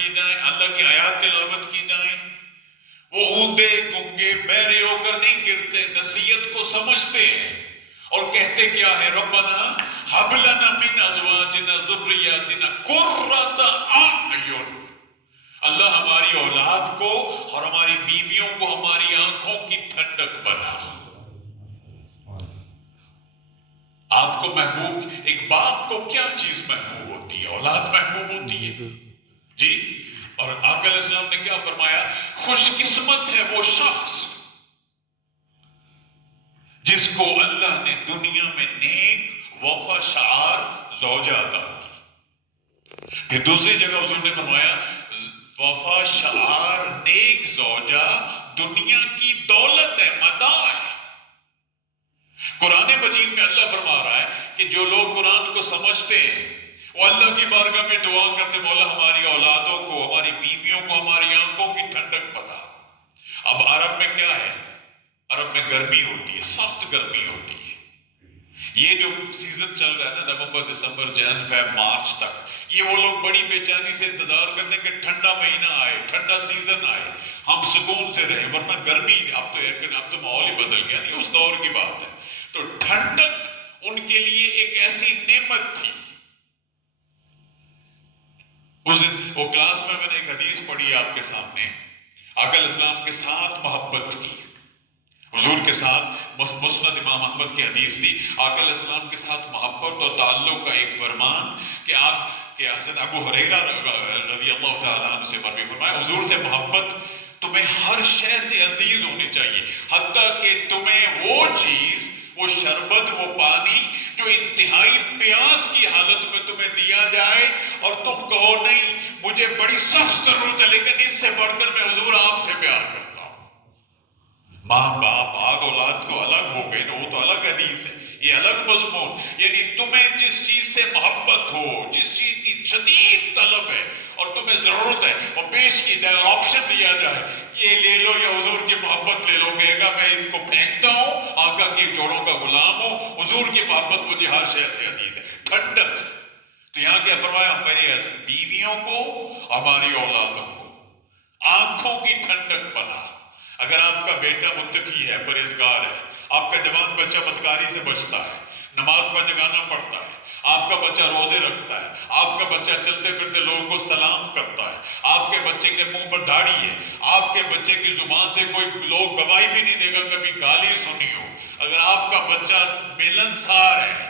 کی جائیں, اللہ کی آیات تلاوت کی جائیں. وہ اونڈے گنگے بہرے ہو کر نہیں گرتے, نصیحت کو سمجھتے ہیں اور کہتے کیا ہے, ربنا ہب لنا من ازواجنا ذریاتنا قرۃ اعین, اللہ ہماری اولاد کو اور ہماری بیویوں کو ہماری آنکھوں کی ٹھنڈک بنا. آپ کو محبوب, ایک باپ کو کیا چیز محبوب ہوتی ہے؟ اولاد محبوب ہوتی ہے جی. اور آقا علیہ السلام نے کیا فرمایا, خوش قسمت ہے وہ شخص جس کو اللہ نے دنیا میں نیک وفا شعار زوجہ عطا کی. پھر دوسری جگہ حضور نے فرمایا وفا شعار نیک زوجہ دنیا کی دولت ہے, متاع ہے. قرآن مجید میں اللہ فرما رہا ہے کہ جو لوگ قرآن کو سمجھتے ہیں وہ اللہ کی بارگاہ میں دعا کرتے, مولا ہماری اولادوں کو, ہماری بیویوں کو ہماری آنکھوں کی ٹھنڈک بتا. اب عرب میں کیا ہے, عرب میں گرمی ہوتی ہے, سخت گرمی ہوتی ہے. یہ جو سیزن چل رہا ہے نا, نومبر دسمبر جن فیب مارچ تک, یہ وہ لوگ بڑی بے چینی سے انتظار کرتے ہیں کہ ٹھنڈا مہینہ آئے, ٹھنڈا سیزن آئے, ہم سکون سے رہیں, ورنہ گرمی اب تو ماحول ہی بدل گیا, نہیں اس دور کی بات ہے. تو ٹھنڈک ان کے لیے ایک ایسی نعمت تھی. وہ کلاس میں نے ایک حدیث پڑھی آپ کے سامنے, آقا علیہ السلام کے ساتھ محبت کی, حضور کے ساتھ مسند امام احمد کی حدیث تھی. آقا علیہ السلام کے ساتھ محبت اور تعلق کا ایک فرمان کہ آپ کے حضرت ابو ہریرہ رضی اللہ تعالیٰ عنہ سے مروی فرمایا, حضور سے محبت تمہیں ہر شے سے عزیز ہونی چاہیے, حتیٰ کہ تمہیں وہ چیز, وہ شربت, وہ پانی جو انتہائی پیاس کی حالت میں تمہیں دیا جائے اور تم کہو نہیں مجھے بڑی سخت ضرورت ہے لیکن اس سے بڑھ کر میں حضور آپ سے پیار کرتا ہوں. ماں باپ آگ اولاد تو الگ ہو گئے نا, وہ تو الگ حدیث ہے, یہ الگ مضمون. یعنی تمہیں جس چیز سے محبت ہو, جس چیز کی شدید طلب ہے اور تمہیں ضرورت ہے, وہ پیش کی جائے, آپشن دیا جائے, یہ لے لو یا حضور کی محبت لے لو, کہے گا میں ان کو پھینکتا ہوں, آقا کے جوڑوں کا غلام ہوں, حضور کی محبت مجھے ہر شے سے عزیز ہے. ٹھنڈک. تو یہاں کیا فرمایا, میری بیویوں کو, ہماری اولادوں کو آنکھوں کی ٹھنڈک بنا. اگر آپ کا بیٹا متقی ہے, پرہیزگار ہے, آپ کا جوان بچہ بدکاری سے بچتا ہے, نماز کا جگانا پڑتا ہے, آپ کا بچہ روزے رکھتا ہے, آپ کا بچہ چلتے پھرتے لوگوں کو سلام کرتا ہے, آپ کے بچے کے منہ پر داڑھی ہے, آپ کے بچے کی زبان سے کوئی لوگ گواہی بھی نہیں دے گا کبھی گالی سنی ہو, اگر آپ کا بچہ ملنسار ہے,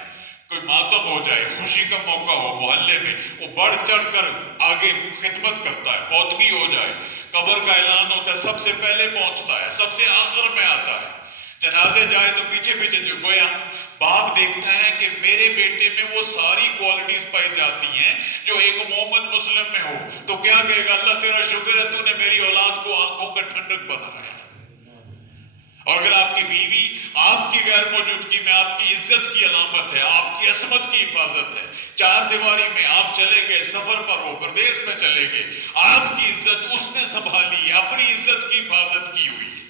کوئی ماتم ہو جائے, خوشی کا موقع ہو محلے میں, وہ بڑھ چڑھ کر آگے خدمت کرتا ہے, فوتگی ہو جائے, قبر کا اعلان ہوتا ہے, سب سے پہلے پہنچتا ہے, سب سے آخر میں آتا ہے, جنازے جائے تو پیچھے پیچھے جو گویا باپ دیکھتا ہے کہ میرے بیٹے میں وہ ساری کوالٹیز پائی جاتی ہیں جو ایک مومن مسلم میں ہو, تو کیا کہے گا, اللہ تیرا شکر ہے تو نے میری اولاد کو آنکھوں کا ٹھنڈک بنایا. اور اگر آپ کی بیوی آپ کی غیر موجودگی میں آپ کی عزت کی علامت ہے, آپ کی عصمت کی حفاظت ہے, چار دیواری میں آپ چلے گئے, سفر پر ہو, پردیس میں چلے گئے, آپ کی عزت اس نے سنبھالی ہے, اپنی عزت کی حفاظت کی ہوئی ہے,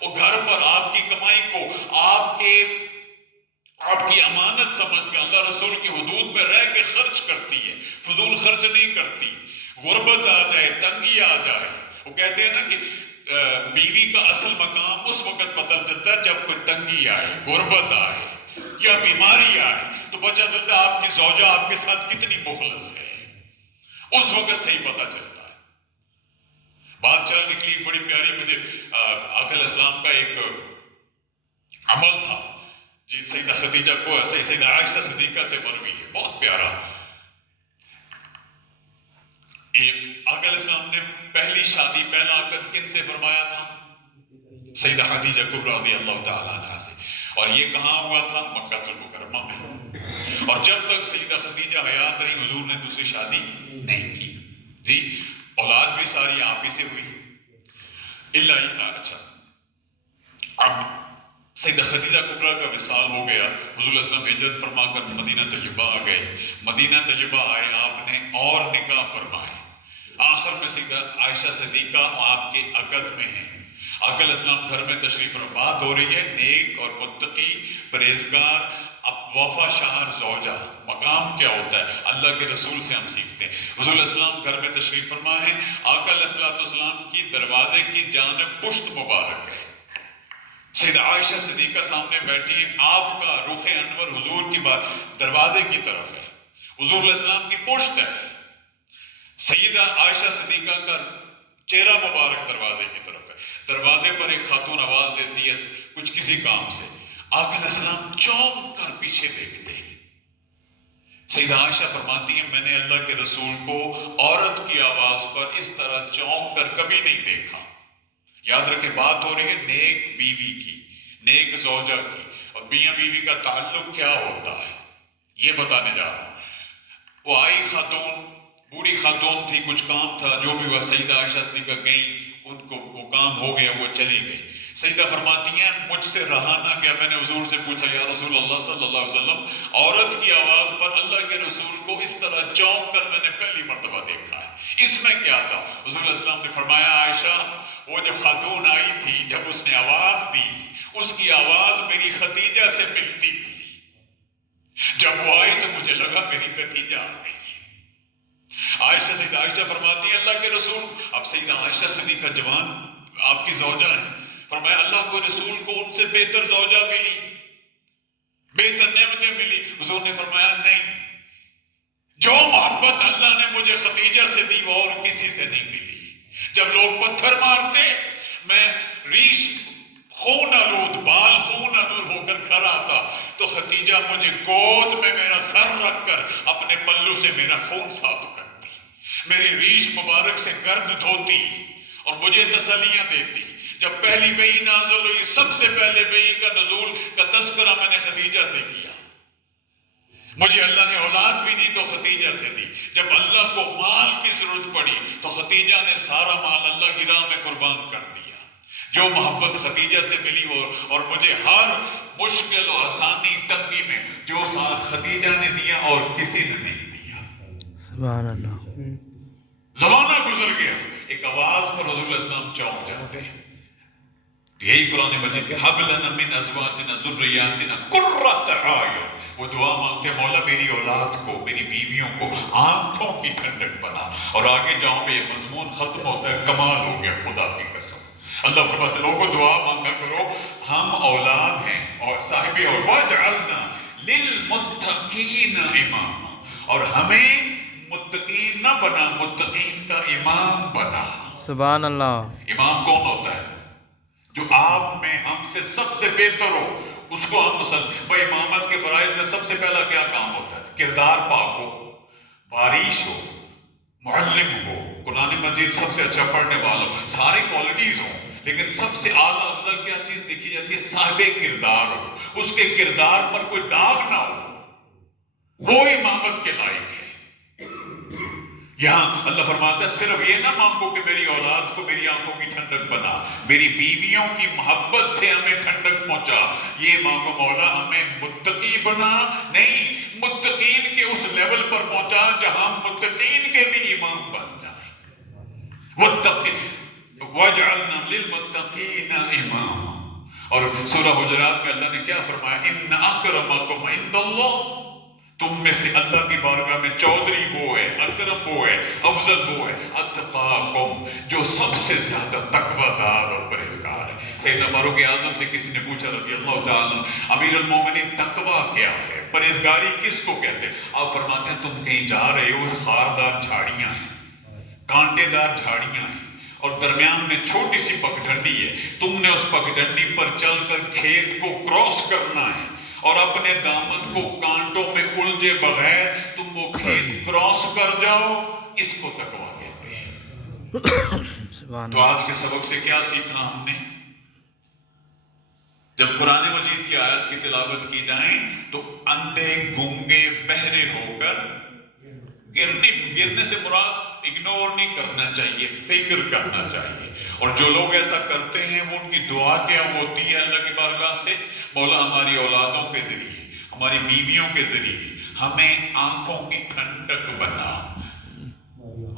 وہ گھر پر آپ کی کمائی کو آپ کی امانت سمجھ کر اللہ رسول کی حدود میں رہ کے خرچ کرتی ہے, فضول خرچ نہیں کرتی. غربت آ جائے, تنگی آ جائے, وہ کہتے ہیں نا کہ بیوی کا اصل مقام اس وقت پتہ چلتا ہے جب کوئی تنگی آئے, غربت آئے یا بیماری آئے, تو پتہ چلتا ہے آپ کی زوجہ آپ کے ساتھ کتنی مخلص ہے, اس وقت صحیح پتہ چلتا ہے. بات چل نکلی بڑی پیاری, مجھے آقا علیہ السلام کا ایک عمل تھا جی, سیدہ خدیجہ کو سیدہ عائشہ صدیقہ سے مروی ہے, بہت پیارا. آقا علیہ السلام نے پہلی شادی, پہلا عقد کن سے فرمایا تھا؟ سیدہ خدیجہ کبریٰ رضی اللہ تعالیٰ عنہا سے. اور یہ کہاں ہوا تھا؟ مکہ المکرمہ میں. اور جب تک سیدہ خدیجہ حیات رہی حضور نے دوسری شادی نہیں کی جی. اولاد بھی ساری آپ ہی سے ہوئی اچھا. اب سیدہ خدیجہ کبریٰ کا وصال ہو گیا, حضور علیہ السلام ہجرت فرما کر مدینہ طیبہ آ گئے. مدینہ طیبہ آئے, آپ نے اور نکاح فرمائے. آخر میں سیدہ عائشہ صدیقہ آپ کے عقد میں ہیں. آقا علیہ السلام گھر میں تشریف فرما, بات ہو رہی ہے نیک اور متقی پرہیزگار اب وفا شہر زوجہ مقام کیا ہوتا ہے اللہ کے رسول سے ہم سیکھتے ہیں. حضور علیہ السلام گھر میں تشریف فرما ہے, آقا علیہ السلام کی دروازے کی جانب پشت مبارک ہے, سیدہ عائشہ صدیقہ سامنے بیٹھی ہے, آپ کا رخ انور حضور کی دروازے کی طرف ہے, حضور علیہ السلام کی پشت ہے, سیدہ عائشہ صدیقہ کا چہرہ مبارک دروازے کی طرف ہے. دروازے پر ایک خاتون آواز دیتی ہے کچھ کسی کام سے, آقا علیہ السلام چونک کر پیچھے دیکھتے ہیں. سیدہ عائشہ فرماتی ہیں میں نے اللہ کے رسول کو عورت کی آواز پر اس طرح چونک کر کبھی نہیں دیکھا. یاد رکھیں بات ہو رہی ہے نیک بیوی کی, نیک زوجہ کی, اور میاں بیوی کا تعلق کیا ہوتا ہے یہ بتانے جا رہا ہوں. وہ آئی خاتون, بوڑھی خاتون تھی, کچھ کام تھا, جو بھی ہوا سیدہ عائشہ صدیقہ گئی, ان کو وہ کام ہو گیا, وہ چلی گئی. سیدہ فرماتی ہیں مجھ سے رہا نہ گیا, میں نے حضور سے پوچھا یا رسول اللہ صلی اللہ علیہ وسلم, عورت کی آواز پر اللہ کے رسول کو اس طرح چونک کر میں نے پہلی مرتبہ دیکھا ہے, اس میں کیا تھا؟ حضور علیہ السلام نے فرمایا عائشہ وہ جو خاتون آئی تھی جب اس نے آواز دی, اس کی آواز میری ختیجہ سے ملتی تھی, جب وہ آئی تو مجھے لگا میری ختیجہ آ گئی. عائشہ سیدہ عائشہ فرماتی ہے اللہ کے رسول, اب سیدہ عائشہ صدیقہ جوان آپ کی زوجہ ہیں, فرمایا اللہ کو رسول کو ان سے بہتر زوجہ ملی, بہتر نعمتیں ملی. حضور نے فرمایا نہیں, جو محبت اللہ نے مجھے ختیجہ سے دی وہ اور کسی سے نہیں ملی. جب لوگ پتھر مارتے میں ریش خون آلود, بال خون آلود ہو کر گھر آتا تو ختیجہ مجھے گود میں میرا سر رکھ کر اپنے پلو سے میرا خون صاف کرتی, میری ریش مبارک سے گرد دھوتی اور مجھے تسلیاں دیتی. جب پہلی وحی نازل ہوئی, سب سے پہلے وحی کا نزول کا تذکرہ میں نے ختیجہ سے کیا. مجھے اللہ نے اولاد بھی دی تو ختیجہ سے دی. جب اللہ کو مال کی ضرورت پڑی تو ختیجہ نے سارا مال اللہ کی راہ میں قربان کر دیا. جو محبت ختیجہ سے ملی اور مجھے ہر مشکل و آسانی تنگی میں جو ساتھ ختیجہ نے دیا اور کسی نے نہیں دیا. سبحان اللہ. زمانہ گزر گیا, ایک آواز پر حضور علیہ السلام چونک جاتے ہیں. یہی قرآن مجید کے حَبْ لَنَا مِنْ أَزْوَاجِنَا ذُرِّيَّاتِنَا قُرَّةَ أَعْيُنٍ, وہ دعا مانگتے مولا میری اولاد کو, میری بیویوں کو آنکھوں کی ٹھنڈک بنا. اور آگے جہاں پہ یہ مضمون ختم ہوتا ہے کمال ہو گیا خدا کی قسم. اللہ فرماتے لوگوں دعا مانگا کرو, ہم اولاد ہیں اور صاحب اور وَجْعَلْنَا لِلْمُتَّقِينَ إِمَامًا, اور ہمیں متقین نہ بنا, متقین کا امام بنا. سبحان اللہ. امام کون ہوتا ہے؟ جو آپ میں ہم سے سب سے بہتر ہو, اس کو ہم بھائی امامت کے فرائض میں سب سے پہلا کیا کام ہوتا ہے؟ کردار پاک ہو, بارش ہو, معلم ہو, قرآن مجید سب سے اچھا پڑھنے والا ہو, ساری کوالٹیز ہوں, لیکن سب سے اعلیٰ افضل کیا چیز دیکھی جاتی ہے؟ صاحب کردار ہو, اس کے کردار پر کوئی داغ نہ ہو, وہ امامت کے لائق ہے. یہاں اللہ فرماتا ہے صرف یہ نہ مانگو کہ میری اولاد کو میری آنکھوں کی ٹھنڈک بنا, میری بیویوں کی محبت سے ہمیں ٹھنڈک پہنچا. یہ مانگو مولا ہمیں متقی بنا, نہیں متقین کے اس لیول پر پہنچا جہاں متقین کے بھی امام بن جائیں. وَجْعَلْنَا لِلْمُتَّقِينَ إِمَامًا. اور سورہ حجرات میں اللہ نے کیا فرمایا؟ إِنَّ أَكْرَمَكُمْ عِندَ اللَّهِ, تم میں سے اللہ کی بارگاہ میں چودھری وہ ہے, اکرم وہ ہے, افضل وہ ہے, اتقاکم, جو سب سے زیادہ تقوی دار اور پرہیزگار ہے. سیدنا فاروق اعظم سے کسی نے پوچھا رضی اللہ تعالیٰ, امیر المومنین تقوی کیا ہے, پرہیزگاری کس کو کہتے ہیں؟ آپ فرماتے ہیں تم کہیں جا رہے ہو, خاردار جھاڑیاں ہیں, کانٹے دار جھاڑیاں ہیں, اور درمیان میں چھوٹی سی پگڈنڈی ہے, تم نے اس پگڈنڈی پر چل کر کھیت کو کراس کرنا ہے, اور اپنے دامن کو کانٹوں میں الجھے بغیر تم وہ کھیت کراس کر جاؤ, اس کو تقویٰ کہتے ہیں. تو آج کے سبق سے کیا سیکھنا ہم نے؟ جب قرآن مجید کی آیت کی تلاوت کی جائیں تو اندھے گونگے بہرے ہو کر گرنے سے مراد اگنور نہیں کرنا چاہیے, فکر کرنا چاہیے. اور جو لوگ ایسا کرتے ہیں وہ ان کی دعا کیا ہوتی ہے اللہ کی بارگاہ سے؟ مولا ہماری اولادوں کے ذریعے, ہماری بیویوں کے ذریعے ہمیں آنکھوں کی ٹھنڈک بنا.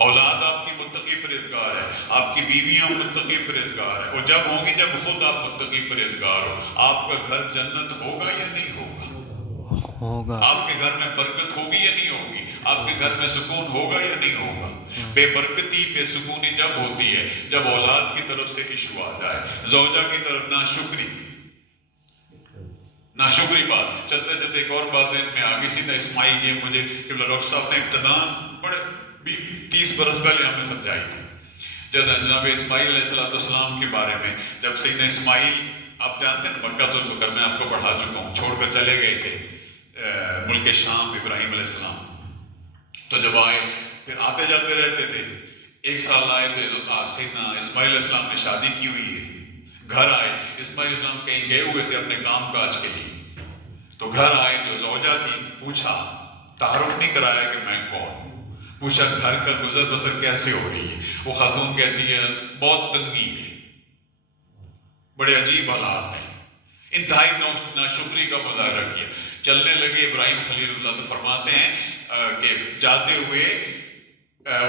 اولاد آپ کی متقی پرہیزگار ہے, آپ کی بیویاں متقی پرہیزگار ہے, اور جب ہوں گی جب خود آپ متقی پرہیزگار ہو, آپ کا گھر جنت ہوگا یا نہیں ہوگا؟ ہوگا. آپ کے گھر میں برکت ہوگی یا نہیں ہوگی؟ آپ کے گھر میں سکون ہوگا یا نہیں ہوگا؟ بے برکتی بے سکونی جب ہوتی ہے جب اولاد کی طرف سے ایشو آ جائے، زوجہ کی طرف ناشکری بات. چلتے چلتے ایک اور بات ذہن میں آ گئی. سیدھا اسماعیل یہ مجھے قبلہ ڈاکٹر صاحب نے ابتداء بڑے 30 برس پہلے ہمیں سمجھائی تھی. جناب اسماعیل علیہ السلام کے بارے میں، جب سیدنا اسماعیل، آپ جانتے ہیں مکہ المکرمہ میں آپ کو پڑھا چکا ہوں، چھوڑ کر چلے گئے تھے ملک شام ابراہیم علیہ السلام. تو جب آئے پھر آتے جاتے رہتے تھے. 1 سال آئے تو سیدنا اسماعیل علیہ السلام نے شادی کی ہوئی ہے. گھر آئے، اسماعیل علیہ السلام کہیں گئے ہوئے تھے اپنے کام کاج کے لیے. تو گھر آئے، جو زوجہ تھی پوچھا، تعارف نہیں کرایا کہ میں کون ہوں، پوچھا گھر کا گزر بسر کیسے ہو رہی ہے. وہ خاتون کہتی ہے بہت تنگی ہے، بڑے عجیب حالات ہیں. انتہائی ناشکری کا مظاہرہ کیا. چلنے لگے ابراہیم خلیل اللہ تو فرماتے ہیں کہ جاتے ہوئے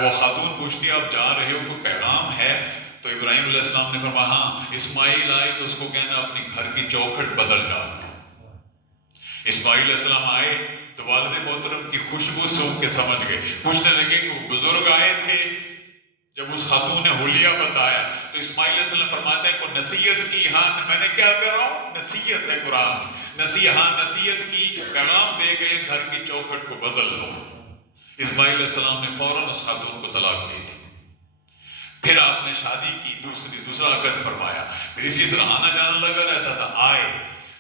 وہ خاتون پوچھتی آپ جا رہے ہو کوئی پیغام ہے؟ تو ابراہیم علیہ السلام نے فرمایا ہاں، اسماعیل آئے تو اس کو کہنا اپنی گھر کی چوکھٹ بدل ڈالنا. اسماعیل علیہ السلام آئے تو والد محترم کی خوشبو سونگھ کے سمجھ گئے. پوچھنے لگے کہ وہ بزرگ آئے تھے. جب اس خاتون نے حلیہ بتایا تو اسماعیل علیہ السلام فرماتے ہیں کو نصیحت کی. ہاں میں نے کیا کر رہا ہوں؟ نصیحت ہے قرآن. نصیحت کی، پیغام دے گئے گھر کی چوکھٹ کو بدل لو. اسماعیل علیہ السلام نے فوراً اس خاتون کو طلاق دی تھی. پھر آپ نے شادی کی، دوسرا عقد فرمایا. پھر اسی طرح آنا جانا لگا رہتا تھا. آئے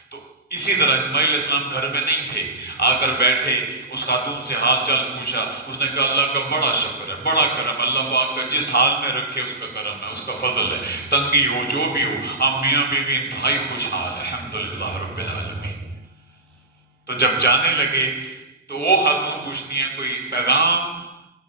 تو اسی طرح اسماعیل علیہ السلام گھر میں نہیں تھے، آ کر بیٹھے، اس خاتون سے حال چال پوچھا. اس نے کہا اللہ کا بڑا شکر ہے، بڑا کرم، اللہ پاک کا جس حال میں رکھے اس کا کرم ہے، اس کا فضل ہے. تنگی ہو جو بھی ہو، ہم میاں بیوی انتہائی خوشحال ہے، الحمدللہ رب العالمین. تو جب جانے لگے تو وہ خاتون پوچھتی ہیں کوئی پیغام؟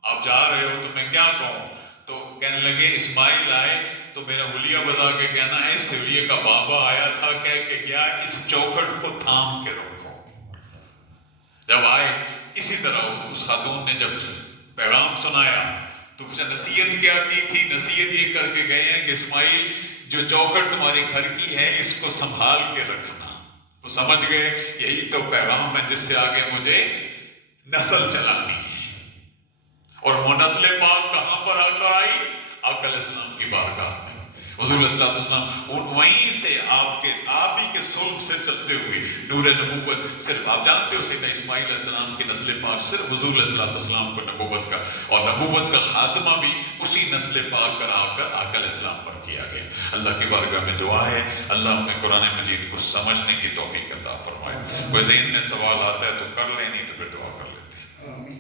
آپ جا رہے ہو تو میں کیا کہوں؟ تو کہنے لگے اسماعیل آئے تو میرا حلیہ بتا کے کہنا ہے اس حلیہ کا بابا آیا تھا، کہہ کے گیا اس چوکھٹ کو تھام کے رکھو. جب آئے اسی طرح اس خاتون نے جب پیغام سنایا تو اسے نصیحت کیا کی تھی؟ نصیحت یہ کر کے گئے ہیں کہ اسماعیل جو چوکھٹ تمہاری گھر کی ہے اس کو سنبھال کے رکھنا. وہ سمجھ گئے یہی تو پیغام ہے جس سے آگے مجھے نسل چلانی ہے. اور وہ نسل پاک کہاں پر آ کر آئی؟ آقا علیہ السلام کی بارگاہ میں. حضور علیہ السلام اور وہیں سے آپ ہی کے صلب سے چلتے ہوئے نور نبوت، صرف آپ جانتے ہو سیدنا اسماعیل علیہ السلام کی نسل پاک صرف حضور علیہ السلام کو نبوت کا اور نبوت کا خاتمہ بھی اسی نسل پاک پر آ کر آقا علیہ السلام پر کیا گیا. اللہ کی بارگاہ میں دعا ہے اللہ ہمیں قرآن مجید کو سمجھنے کی توفیق عطا فرمائے. کوئی ذہن میں سوال آتا ہے تو کر لیں، نہیں تو پھر دعا کر لیتے ہیں.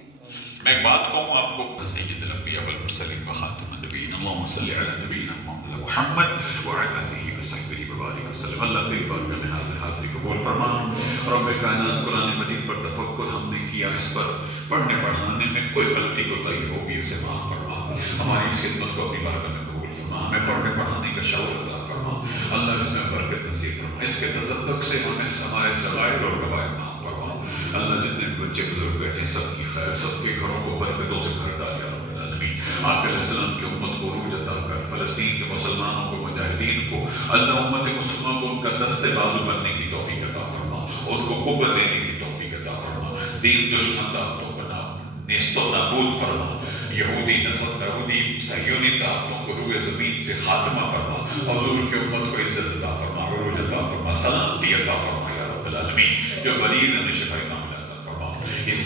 میں ایک بات کہوں آپ کو، سید الانبیاء والمرسلین وخاتم النبیین، اللہم صلی علی نبینا محمد وعلی آلہ وصحبہ وبارک وسلم. اللہ تیری بارگاہ میں حاضری قبول فرما. رب کائنات قرآن مجید پر تفکر ہم نے کیا، اس پر پڑھنے پڑھانے میں کوئی غلطی کوتاہی ہوگی اسے معاف فرما. ہماری اس خدمت کو اپنی بارگاہ میں قبول فرما. ہمیں پڑھنے پڑھانے کا شعور عطا فرما. اللہ اس میں برکت نصیب فرما. اس کے تصدق سے ہمیں ہمارے ضرائر اور قبائل معاف فرما. اللہ جتنے بچے بزرگ بیٹھے سب کی خیر، سب کے گھروں کو برکتوں سے بھر ڈال یا رب العالمین. آقا علیہ السلام کی امت کو عروج عطا کر. فلسطین کے مسلمانوں کو، مجاہدین کو اللہ امت مسلمہ کو ان کا دست بازو بننے کی توفیق عطا فرما. ان کو قوت دینے کی توفیق عطا فرما. دین دشمن طاقتوں کو نیست و نابود فرما. یہودی صہیونی طاقتوں کو روئے زمین سے خاتمہ فرما. حضور کی امت کو عزت عطا فرما، عروج عطا فرما، سلامتی عطا فرما یا رب العالمین. جو مریض ہیں شفا کاملہ عطا فرما. اس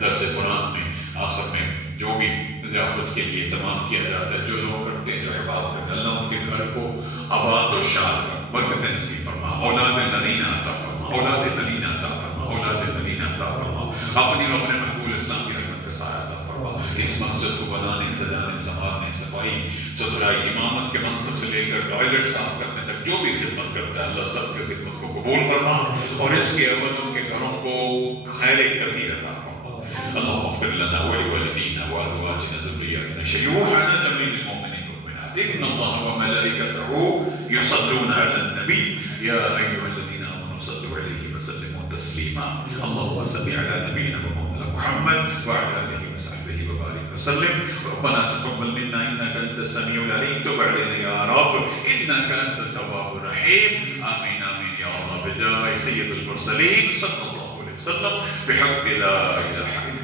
درس قرآن میں آخر میں جو بھی ضیافت کے لیے اہتمام کیا جاتا ہے، جو لوگ کرتے ہیں، جو عبادت کرتے ہیں، اللہ ان کے گھر کو آباد و شاد کر، برکت نصیب فرما. اولاد نرینہ عطا فرما، اولاد نرینہ عطا فرما، اولاد نرینہ عطا فرما. اپنی و اپنے محبوب اسلام کی رحمت کا سایہ عطا فرما. اس مسجد کو بنانے، سجانے، سنوارنے، صفائی ستھرائی، امامت کے منصب سے لے کر ٹوائلٹ صاف کرنے تک جو بھی خدمت کرتا ہے، اللہ سب کی خدمت کو قبول فرما اور اس کے عوض ان کے گھروں کو خیر کثیر عطا فرما. اللهم اغفر لنا ولوالدينا وازواجنا ذرياتنا شيوخنا جميع المؤمنين والمؤمنات ان الله وملائكته يصلون على النبي يا ايها الذين امنوا صلوا عليه وسلموا تسليما. اللهم صل على نبينا محمد وعلى اله وصحبه وبارك وسلم. ربنا تقبل منا انك انت السميع العليم، تب علينا يا رب انك انت التواب الرحيم. امين امين يا الله بجاه سيد المرسلين صلى الله عليه وسلم. وسلم بحق لا الہ الا